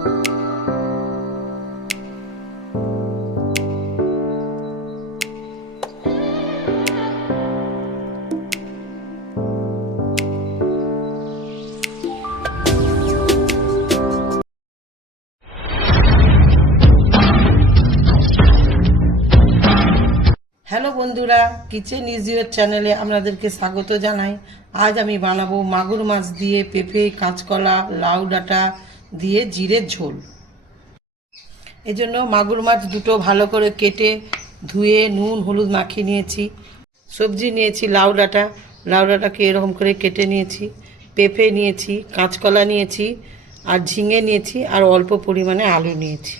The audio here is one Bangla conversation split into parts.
হ্যালো বন্ধুরা কিচেন ইজ ইউর চ্যানেলে আপনাদেরকে স্বাগত জানাই। আজ আমি বানাবো মাগুর মাছ দিয়ে পেঁপে, কাঁচকলা, লাউ ডাঁটা দিয়ে জিরের ঝোল। এজন্য মাগুর মাছ দুটো ভালো করে কেটে ধুয়ে নুন, হলুদ মাখিয়ে নিয়েছি। সবজি নিয়েছি, লাউ ডাঁটা। লাউ ডাঁটাকে এরকম করে কেটে নিয়েছি, পেঁপে নিয়েছি, কাঁচকলা নিয়েছি, আর ঝিঙে নিয়েছি, আর অল্প পরিমাণে আলু নিয়েছি।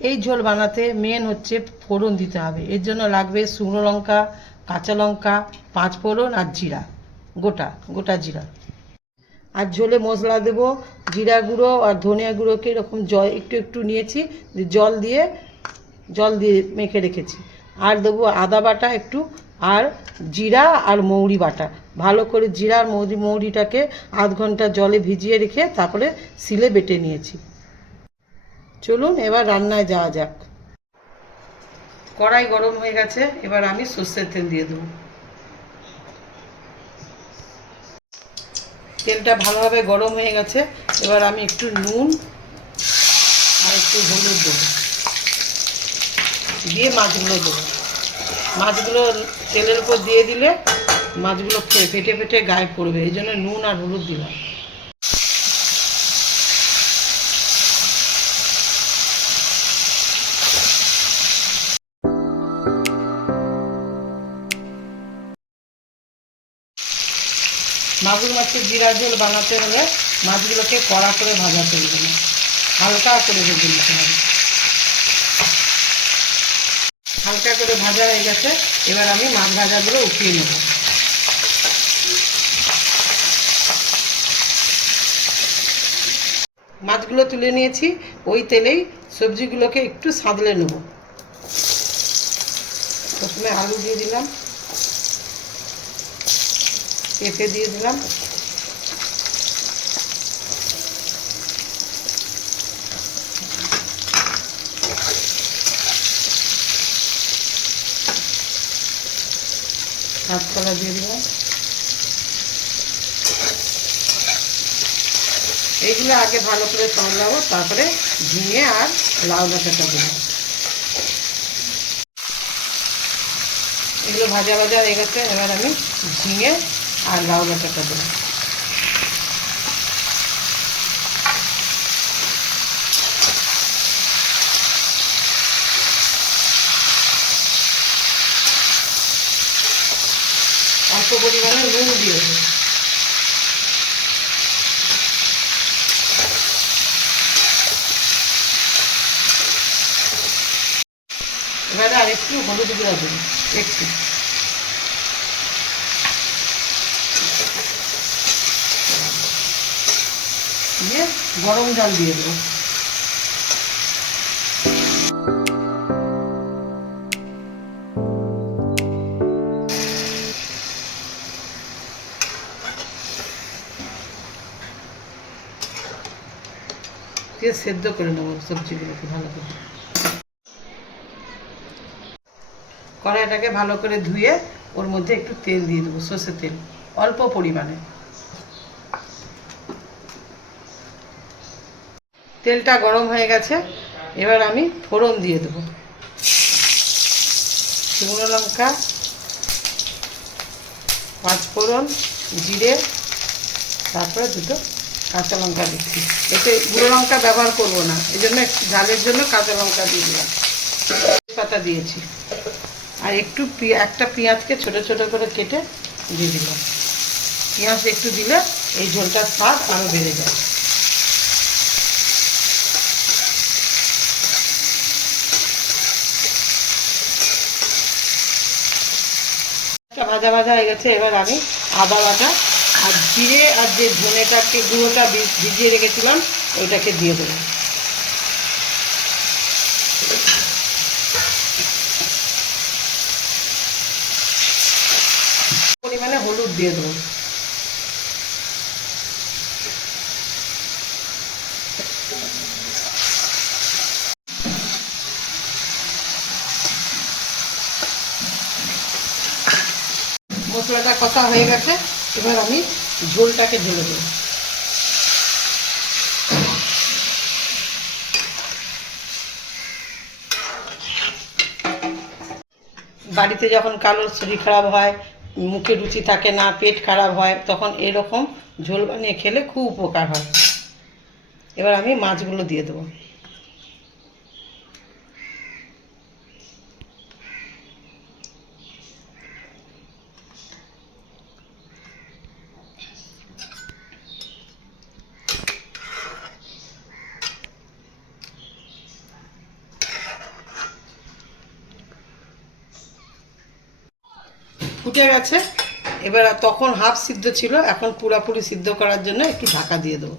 এই ঝোল বানাতে মেন হচ্ছে ফোড়ন দিতে হবে। এর জন্য লাগবে শুকনো লঙ্কা, কাঁচা লঙ্কা পাঁচ ফোড়ন আর জিরা, গোটা গোটা জিরা। আর ঝোলে মশলা দেবো, জিরা গুঁড়ো আর ধনিয়া গুঁড়োকে এরকম জল একটু একটু নিয়েছি জল দিয়ে জল দিয়ে মেখে রেখেছি। আর দেবো আদা বাটা একটু, আর জিরা আর মৌরি বাটা। ভালো করে জিরা আর মৌরি মৌরিটাকে আধ ঘণ্টা জলে ভিজিয়ে রেখে তারপরে সিলে বেটে নিয়েছি। চলুন এবার রান্নায় যাওয়া যাক। কড়াই গরম হয়ে গেছে, এবার আমি সর্ষের তেল দিয়ে দেবো। তেলটা ভালোভাবে গরম হয়ে গেছে। এবার আমি একটু নুন আর একটু হলুদ দেবো। দিয়ে মাছগুলো দেবো। মাছগুলো তেলের উপর দিয়ে দিলে মাছগুলো ফেটে ফেটে গায়ে পড়বে এই জন্য নুন আর হলুদ দিলাম। মাগুর মাছের জিরা ঝোল বানাতে হলে মাছগুলোকে কড়া করে ভাজা চলবে না হালকা করে ভেজে নিতে হবে। হালকা করে ভাজা হয়ে গেছে, এবার আমি মাছ ভাজাগুলো উঠিয়ে নেব। মাছগুলো তুলে নিয়েছি, ওই তেলেই সবজিগুলোকে একটু সাঁতলে নেব। প্রথমে আলু দিয়ে দিলাম। পেঁপে দিয়ে দিলাম। কাঁচকলা দিয়ে দিলাম। এইগুলো আগে ভালো করে সামলাবো, তারপরে ঝিঙে আর লাউ ডাঁটাটা দেবো এগুলো ভাজা ভাজা হয়ে গেছে, এবার আমি ঝিঙে আর লাউ ডাঁটাটা দেবো। অল্প পরিমাণে নুন দিয়ে দেবো। এবারে আর একটু হলুদ গুঁড়া দেবো, একটু দিয়ে গরম জল দিয়ে দেবো। দিয়ে সেদ্ধ করে নেব সবজিগুলোকে ভালো করে। কড়াইটাকে ভালো করে ধুয়ে ওর মধ্যে একটু তেল দিয়ে দেবো সর্ষের তেল, অল্প পরিমাণে। তেলটা গরম হয়ে গেছে, এবার আমি ফোড়ন দিয়ে দেবো। শুকনো লঙ্কা, পাঁচ ফোড়ন, জিরে, তারপরে দুটো কাঁচা লঙ্কা দিচ্ছি। এতে গুঁড়ো লঙ্কা ব্যবহার করব না, এই জন্য ঝালের জন্য কাঁচা লঙ্কা দিয়ে দিলাম। পাতা দিয়েছি। আর একটু একটা পেঁয়াজকে ছোট ছোট করে কেটে দিয়ে দিলাম। পেঁয়াজ একটু দিলে এই ঝোলটার স্বাদ আরও বেড়ে যায় ভাজা ভাজা হয়ে গেছে, এবার আমি আদা বাটা আর জিরে আর যে ধনেটাকে গুঁড়োটা ভিজিয়ে রেখেছিলাম, ওইটাকে দিয়ে দেবো। পরিমাণে হলুদ দিয়ে দেবো। মশলাটা কষা হয়ে গেছে, এবার আমি ঝোলটাকে ঢেলে দেবো। বাড়িতে যখন কারোর শরীর খারাপ হয়, মুখে রুচি থাকে না, পেট খারাপ হয়, তখন এরকম ঝোল বানিয়ে খেলে খুব উপকার হয়। এবার আমি মাছগুলো দিয়ে দেবো। ফুটে গেছে। এবার তখন হাফ সিদ্ধ ছিল, এখন পুরাপুরি সিদ্ধ করার জন্য একটু ঢাকা দিয়ে দেবো।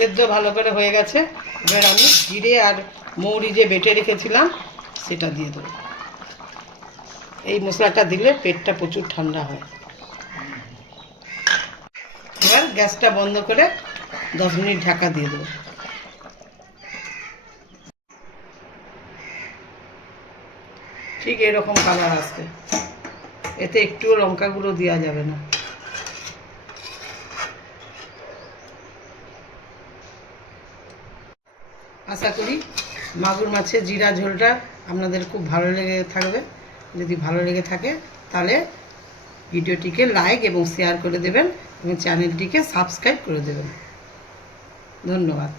সেদ্ধ ভালো করে হয়ে গেছে। এবার আমি জিরে আর মৌরি যে বেটে রেখেছিলাম, সেটা দিয়ে দেবো। এই মশলাটা দিলে পেটটা প্রচুর ঠান্ডা হয়। এবার গ্যাসটা বন্ধ করে দশ মিনিট ঢাকা দিয়ে দেবো। ঠিক এরকম কালার আসবে। এতে একটুও লঙ্কা গুঁড়ো দেওয়া যাবে না। আশা করি মাগুর মাছের জিরা ঝোলটা আপনাদের খুব ভালো লেগে থাকবে। যদি ভালো লেগে থাকে, তাহলে ভিডিওটিকে লাইক এবং শেয়ার করে দেবেন এবং চ্যানেলটিকে সাবস্ক্রাইব করে দেবেন। ধন্যবাদ।